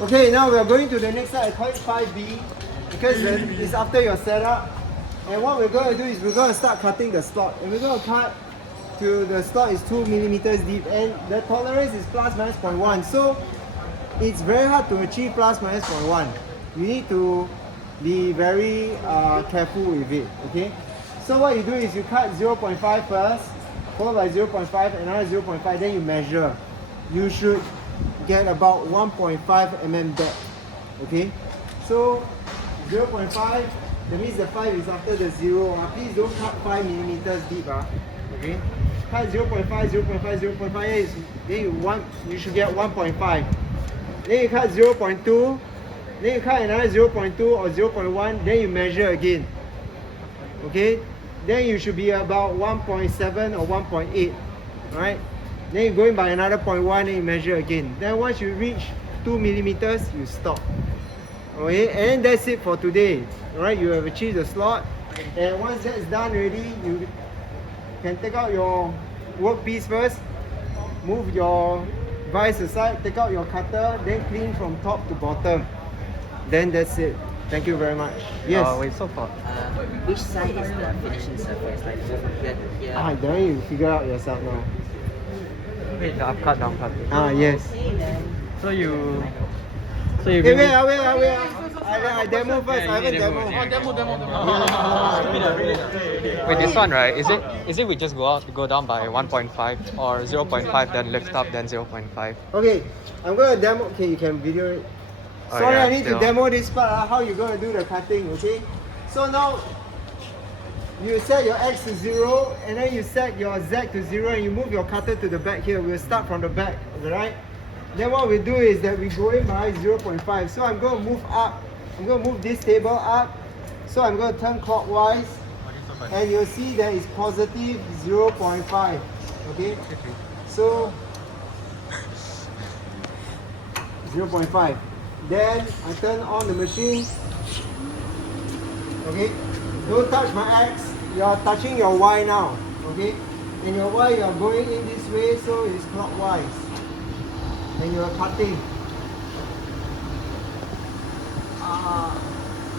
Okay, now we are going to the next slide. I call it 5B because it's after your setup. And what we're going to do is we're going to start cutting the slot. And we're going to cut to the slot is 2 millimeters deep. And the tolerance is plus minus 0.1. So it's very hard to achieve plus minus 0.1. You need to be very careful with it. Okay. So what you do is you cut 0.5 first, followed by 0.5, another 0.5. Then you measure. You should get about 1.5 mm back. Okay. So 0.5. That means the 5 is after the 0. Please don't cut 5 millimeters deep. Okay? Cut 0.5, 0.5, 0.5. Then you should get 1.5. Then you cut 0.2. Then you cut another 0.2 or 0.1. Then you measure again. Okay? Then you should be about 1.7 or 1.8. Alright? Then you're going by another 0.1. Then you measure again. Then once you reach 2 millimeters, you stop. Okay, and that's it for today. Alright, you have achieved the slot. And once that's done already, you can take out your workpiece first, move your vise aside, take out your cutter, then clean from top to bottom. Then that's it. Thank you very much. Yes. Wait, so far. Which side is the finishing surface? Like over here. Then you figure out yourself now. Wait, the upcut, down cut. Yes. So you. Hey, wait. I demo first. I haven't demo. Wait, this one, right? Is it we just go down by 1.5 or 0.5, then lift up, then 0.5? Okay, I'm going to demo. Okay, you can video it. Oh, Sorry, yeah, I need still. to demo this part, how you're going to do the cutting, okay? So now, you set your X to 0, and then you set your Z to 0, and you move your cutter to the back here. We'll start from the back, alright? Then what we do is that we go in by 0.5. So I'm going to move up. I'm going to move this table up. So I'm going to turn clockwise. And you'll see that it's positive 0.5. Okay? So 0.5. Then I turn on the machine. Okay? Don't touch my X. You are touching your Y now. Okay? And your Y, you are going in this way, so it's clockwise. And you are cutting.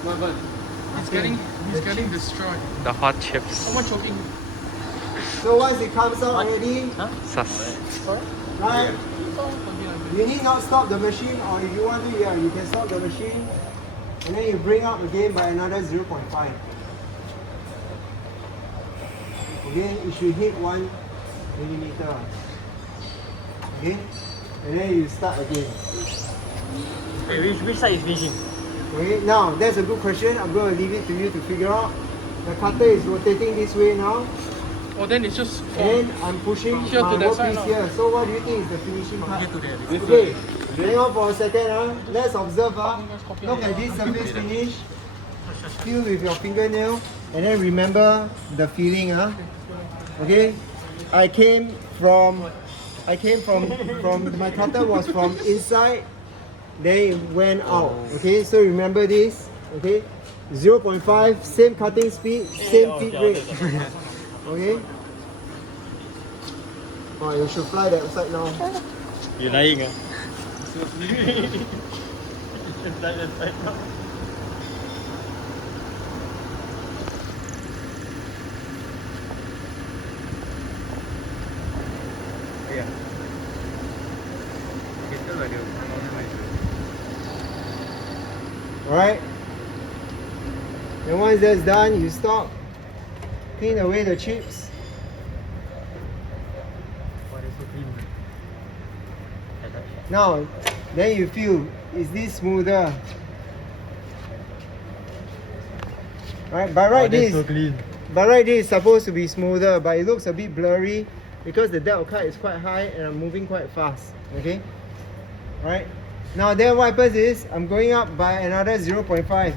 But he's getting destroyed. The hot chips. Someone choking. So once it comes out already, Sus. right? You need not stop the machine, or if you want to, yeah, you can stop the machine. And then you bring up again by another 0.5. Okay, it should hit 1 millimeter. Okay? And then you start again. Which side is finishing? Okay, now that's a good question. I'm going to leave it to you to figure out. The cutter is rotating this way now. Oh, then it's just And I'm pushing Here my to that side workpiece now. here. So what do you think is the finishing part? to there. Okay, hang on for a second. Let's observe. Look at this surface finish. Feel with your fingernail. And then remember the feeling. Okay, I came from my cutter was from inside, then it went out. Okay, so remember this. Okay, 0.5, same cutting speed, same feed rate. Okay. Oh, you should fly that side now. You're lying, Alright. And once that's done, you stop. Clean away the chips. Now, then you feel, is this smoother? Right, by right this is supposed to be smoother, but it looks a bit blurry because the depth of cut is quite high and I'm moving quite fast. Okay? Right? Now then what happens is I'm going up by another 0.5.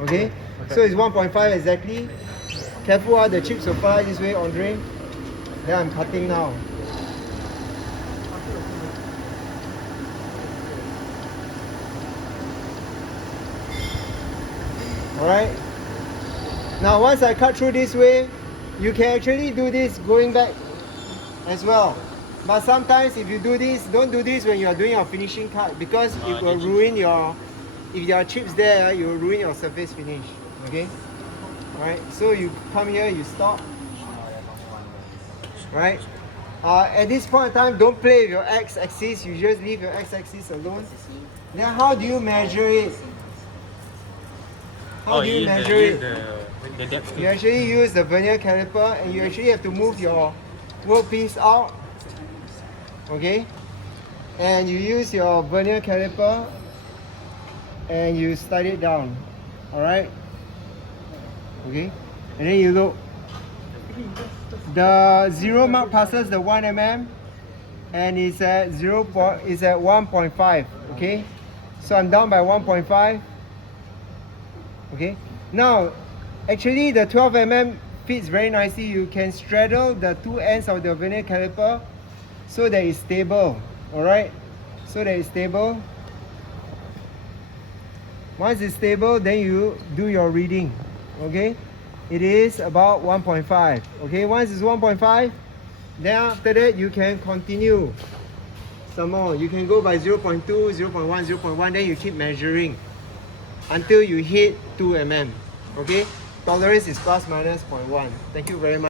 Okay? So it's 1.5 exactly. Careful, the chips will fly this way, Andre. Then I'm cutting now. Alright? Now once I cut through this way, you can actually do this going back as well. But sometimes if you do this, don't do this when you are doing your finishing cut because it will ruin your, if there are chips there, you will ruin your surface finish. Okay? Alright, so you come here, you stop. Right? At this point in time, don't play with your x-axis, you just leave your x-axis alone. Then how do you measure it? How do you measure it? The depth. You actually use the vernier caliper and you actually have to move your workpiece out. Okay? And you use your vernier caliper and you slide it down. Alright? Okay? And then you look. The 0 mark passes the 1 mm and it's at 1.5. Okay? So I'm down by 1.5. Okay? Now, actually the 12 mm fits very nicely. You can straddle the two ends of the vernier caliper so that it's stable. Alright? So that it's stable. Once it's stable, then you do your reading. Okay? It is about 1.5. Okay? Once it's 1.5, then after that you can continue some more. You can go by 0.2, 0.1, 0.1, then you keep measuring until you hit 2 mm. Okay? Tolerance is plus minus 0.1. Thank you very much.